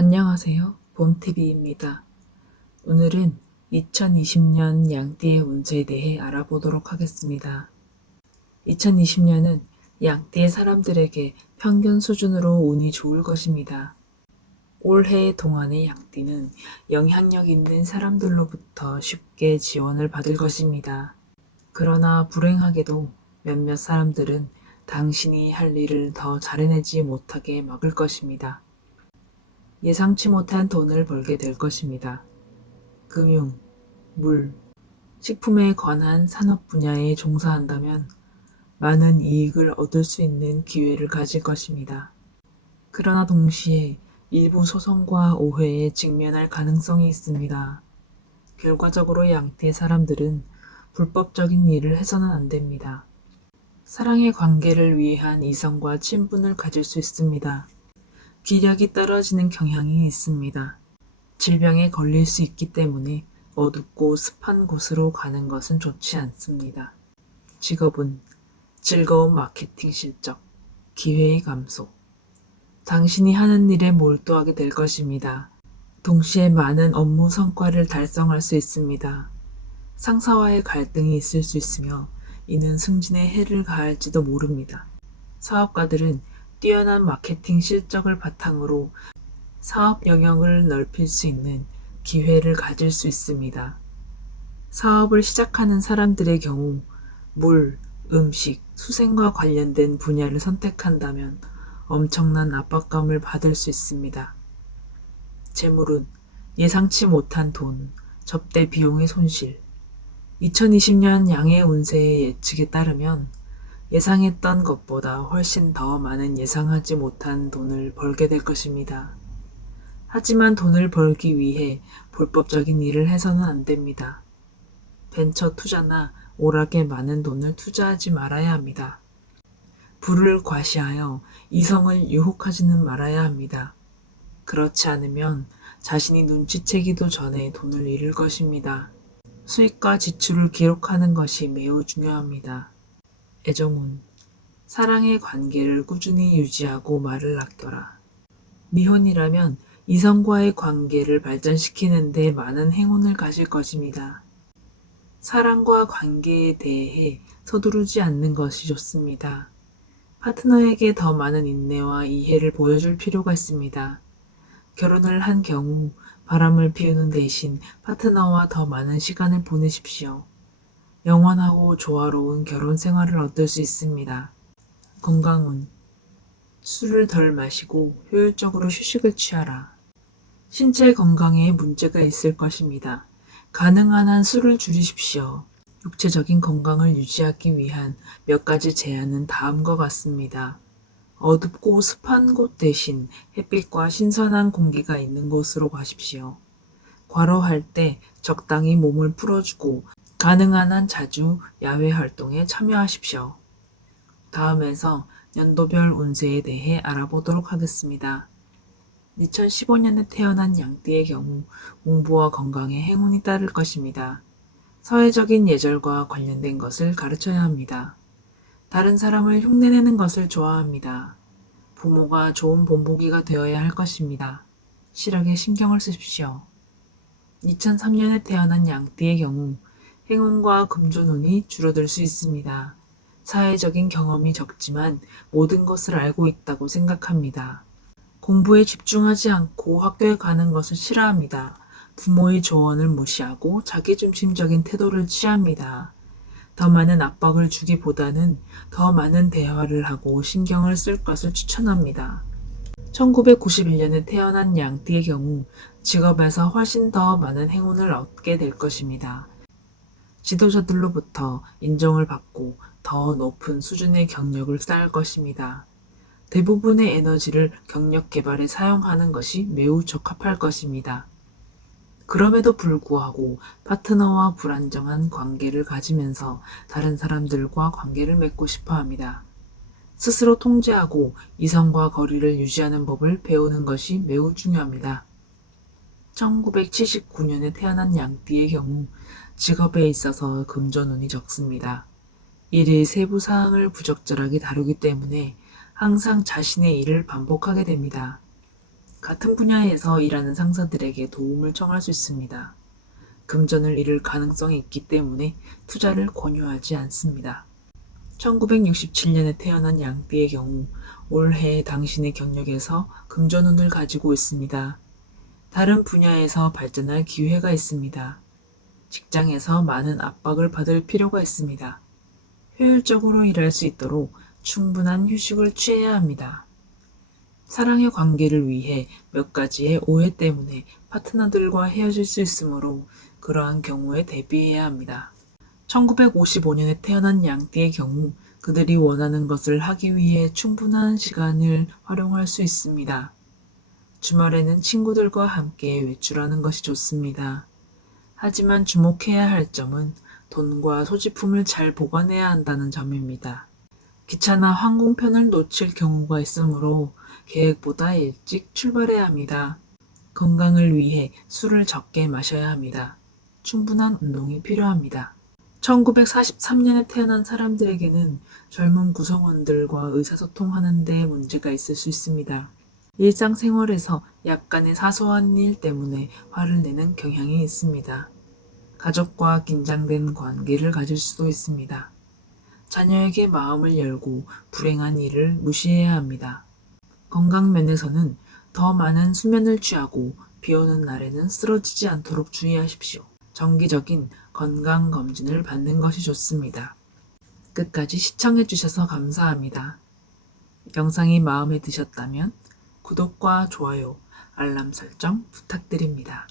안녕하세요. 봄TV입니다. 오늘은 2020년 양띠의 운세에 대해 알아보도록 하겠습니다. 2020년은 양띠의 사람들에게 평균 수준으로 운이 좋을 것입니다. 올해 동안의 양띠는 영향력 있는 사람들로부터 쉽게 지원을 받을 것입니다. 그러나 불행하게도 몇몇 사람들은 당신이 할 일을 더 잘해내지 못하게 막을 것입니다. 예상치 못한 돈을 벌게 될 것입니다. 금융, 물, 식품에 관한 산업 분야에 종사한다면 많은 이익을 얻을 수 있는 기회를 가질 것입니다. 그러나 동시에 일부 소송과 오해에 직면할 가능성이 있습니다. 결과적으로 양띠의 사람들은 불법적인 일을 해서는 안 됩니다. 사랑의 관계를 위한 이성과 친분을 가질 수 있습니다. 기력이 떨어지는 경향이 있습니다. 질병에 걸릴 수 있기 때문에 어둡고 습한 곳으로 가는 것은 좋지 않습니다. 직업은 즐거운 마케팅 실적, 기회의 감소. 당신이 하는 일에 몰두하게 될 것입니다. 동시에 많은 업무 성과를 달성할 수 있습니다. 상사와의 갈등이 있을 수 있으며 이는 승진에 해를 가할지도 모릅니다. 사업가들은 뛰어난 마케팅 실적을 바탕으로 사업 영역을 넓힐 수 있는 기회를 가질 수 있습니다. 사업을 시작하는 사람들의 경우 물, 음식, 수생과 관련된 분야를 선택한다면 엄청난 압박감을 받을 수 있습니다. 재물은 예상치 못한 돈, 접대 비용의 손실. 2020년 양의 운세의 예측에 따르면 예상했던 것보다 훨씬 더 많은 예상하지 못한 돈을 벌게 될 것입니다. 하지만 돈을 벌기 위해 불법적인 일을 해서는 안 됩니다. 벤처 투자나 오락에 많은 돈을 투자하지 말아야 합니다. 부를 과시하여 이성을 유혹하지는 말아야 합니다. 그렇지 않으면 자신이 눈치채기도 전에 돈을 잃을 것입니다. 수익과 지출을 기록하는 것이 매우 중요합니다. 애정운, 사랑의 관계를 꾸준히 유지하고 말을 아껴라. 미혼이라면 이성과의 관계를 발전시키는 데 많은 행운을 가질 것입니다. 사랑과 관계에 대해 서두르지 않는 것이 좋습니다. 파트너에게 더 많은 인내와 이해를 보여줄 필요가 있습니다. 결혼을 한 경우 바람을 피우는 대신 파트너와 더 많은 시간을 보내십시오. 영원하고 조화로운 결혼 생활을 얻을 수 있습니다. 건강운, 술을 덜 마시고 효율적으로 휴식을 취하라. 신체 건강에 문제가 있을 것입니다. 가능한 한 술을 줄이십시오. 육체적인 건강을 유지하기 위한 몇 가지 제안은 다음과 같습니다. 어둡고 습한 곳 대신 햇빛과 신선한 공기가 있는 곳으로 가십시오. 과로할 때 적당히 몸을 풀어주고 가능한 한 자주 야외 활동에 참여하십시오. 다음에서 연도별 운세에 대해 알아보도록 하겠습니다. 2015년에 태어난 양띠의 경우 공부와 건강에 행운이 따를 것입니다. 사회적인 예절과 관련된 것을 가르쳐야 합니다. 다른 사람을 흉내내는 것을 좋아합니다. 부모가 좋은 본보기가 되어야 할 것입니다. 실학에 신경을 쓰십시오. 2003년에 태어난 양띠의 경우 행운과 금전운이 줄어들 수 있습니다. 사회적인 경험이 적지만 모든 것을 알고 있다고 생각합니다. 공부에 집중하지 않고 학교에 가는 것을 싫어합니다. 부모의 조언을 무시하고 자기중심적인 태도를 취합니다. 더 많은 압박을 주기보다는 더 많은 대화를 하고 신경을 쓸 것을 추천합니다. 1991년에 태어난 양띠의 경우 직업에서 훨씬 더 많은 행운을 얻게 될 것입니다. 지도자들로부터 인정을 받고 더 높은 수준의 경력을 쌓을 것입니다. 대부분의 에너지를 경력 개발에 사용하는 것이 매우 적합할 것입니다. 그럼에도 불구하고 파트너와 불안정한 관계를 가지면서 다른 사람들과 관계를 맺고 싶어 합니다. 스스로 통제하고 이성과 거리를 유지하는 법을 배우는 것이 매우 중요합니다. 1979년에 태어난 양띠의 경우 직업에 있어서 금전운이 적습니다. 일의 세부 사항을 부적절하게 다루기 때문에 항상 자신의 일을 반복하게 됩니다. 같은 분야에서 일하는 상사들에게 도움을 청할 수 있습니다. 금전을 잃을 가능성이 있기 때문에 투자를 권유하지 않습니다. 1967년에 태어난 양띠의 경우 올해 당신의 경력에서 금전운을 가지고 있습니다. 다른 분야에서 발전할 기회가 있습니다. 직장에서 많은 압박을 받을 필요가 있습니다. 효율적으로 일할 수 있도록 충분한 휴식을 취해야 합니다. 사랑의 관계를 위해 몇 가지의 오해 때문에 파트너들과 헤어질 수 있으므로 그러한 경우에 대비해야 합니다. 1955년에 태어난 양띠의 경우 그들이 원하는 것을 하기 위해 충분한 시간을 활용할 수 있습니다. 주말에는 친구들과 함께 외출하는 것이 좋습니다. 하지만 주목해야 할 점은 돈과 소지품을 잘 보관해야 한다는 점입니다. 기차나 항공편을 놓칠 경우가 있으므로 계획보다 일찍 출발해야 합니다. 건강을 위해 술을 적게 마셔야 합니다. 충분한 운동이 필요합니다. 1943년에 태어난 사람들에게는 젊은 구성원들과 의사소통하는 데 문제가 있을 수 있습니다. 일상생활에서 약간의 사소한 일 때문에 화를 내는 경향이 있습니다. 가족과 긴장된 관계를 가질 수도 있습니다. 자녀에게 마음을 열고 불행한 일을 무시해야 합니다. 건강 면에서는 더 많은 수면을 취하고 비 오는 날에는 쓰러지지 않도록 주의하십시오. 정기적인 건강검진을 받는 것이 좋습니다. 끝까지 시청해주셔서 감사합니다. 영상이 마음에 드셨다면 구독과 좋아요, 알람 설정 부탁드립니다.